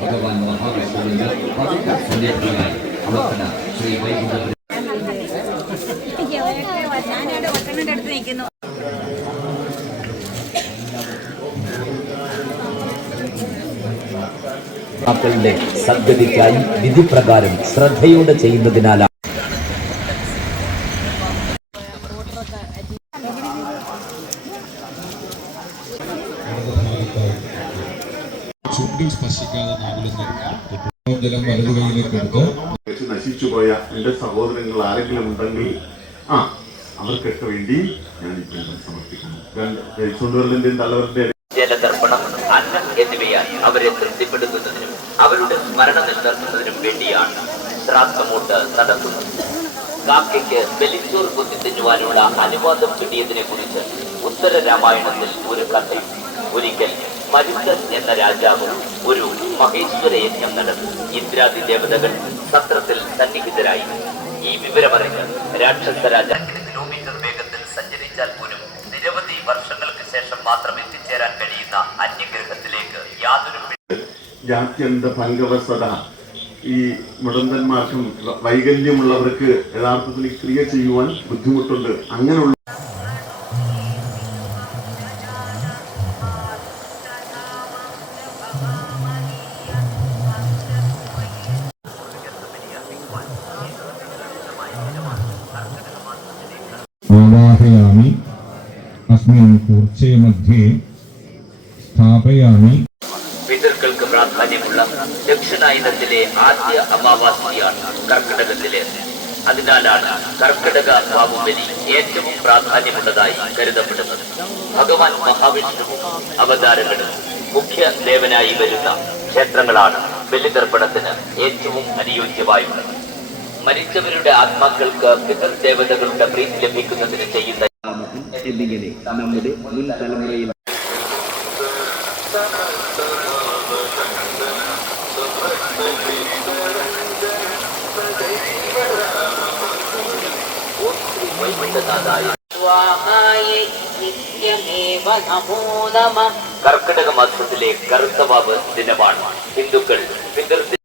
ഭഗവാൻ മഹാവിഷ്ണുവിന്റെ ശ്രീ നിൽക്കുന്നു സദ്ഗതിക്കായി വിധിപ്രകാരം ശ്രദ്ധയോടെ ചെയ്യുന്നതിനാലാണ് ചുണ്ടിൽ സ്പർശിക്കാതെ നാവിലൊന്ന് ജലം വലതു കൈയിലേക്ക് എടുത്ത്. വെച്ച് നശിച്ചുപോയ എന്റെ സഹോദരങ്ങൾ ആരെങ്കിലും ഉണ്ടെങ്കിൽ ആ അവർക്കൊക്കെ വേണ്ടി ഞാൻ ഈ പിണ്ടം സമർപ്പിക്കുന്നു. രണ്ട് ചുണ്ടുവരലിന്റെയും തലവറിന്റെയും ജലതർപ്പണം അന്നം എന്നിവയാൽ അവരെ തൃപ്തിപ്പെടുത്തുന്നതിനും അവരുടെ സ്മരണ നിലനിർത്തുന്നതിനും വേണ്ടിയാണ് ശ്രാദ്ധമൂട്ട് നടത്തുന്നത് കാക്കയ്ക്ക് ബലിച്ചോർ കുത്തി തിന്നുവാനുള്ള അനുവാദം കിട്ടിയതിനെ കുറിച്ച് ഉത്തര രാമായണത്തിൽ ഒരു കഥയും ഒരിക്കൽ മരുത്തൻ എന്ന രാജാവ് ഒരു മഹേശ്വര യജ്ഞം നടത്തി ഇന്ദ്രാദി ദേവതകൾ സത്രത്തിൽ സന്നിഹിതരായി. ഈ വിവരമറിഞ്ഞ് രാക്ഷസ രാജ കിലോമീറ്റർ വേഗത്തിൽ സഞ്ചരിച്ചാൽ പോലും നിരവധി വർഷങ്ങൾക്ക് ശേഷം മാത്രം എത്തിച്ചേരാൻ കഴിയുന്ന അന്യഗ്രഹത്തിലേക്ക് യാതൊരു ജാത്യന്ത ഭംഗവസത. ഈ മുടന്തന്മാർക്കും വൈകല്യമുള്ളവർക്ക് യഥാർത്ഥത്തിൽ ക്രിയ ചെയ്യുവാൻ ബുദ്ധിമുട്ടുണ്ട്. അങ്ങനെയുള്ള ആവാഹയാമി അസ്മിൻ കൂർച്ചേ മധ്യേ സ്ഥാപയാമി പിതൃക്കൾക്ക് പ്രാധാന്യമുള്ള ദക്ഷിണായുധത്തിലെ ആദ്യ അമാവാസിയാണ് കർക്കിടകത്തിലെ അതിനാലാണ് കർക്കിടക ബാഹുബലി ഏറ്റവും പ്രാധാന്യമുള്ളതായി കരുതപ്പെടുന്നത്. ഭഗവാൻ മഹാവിഷ്ണു അവതാരങ്ങളും മുഖ്യ ദേവനായി വരുന്ന ക്ഷേത്രങ്ങളാണ് ബലിതർപ്പണത്തിന് ഏറ്റവും അനുയോജ്യമായുള്ളത്. മരിച്ചവരുടെ ആത്മാക്കൾക്ക് പിതൃദേവതകളുടെ പ്രീതി ലഭിക്കുന്നതിന് ചെയ്യുന്ന നമ്മുടെ മുൻ തലമുറയിൽ കർക്കിടക മാസത്തിലെ കറുത്തവാവ് ദിനമാണ് ഹിന്ദുക്കൾ പിതൃ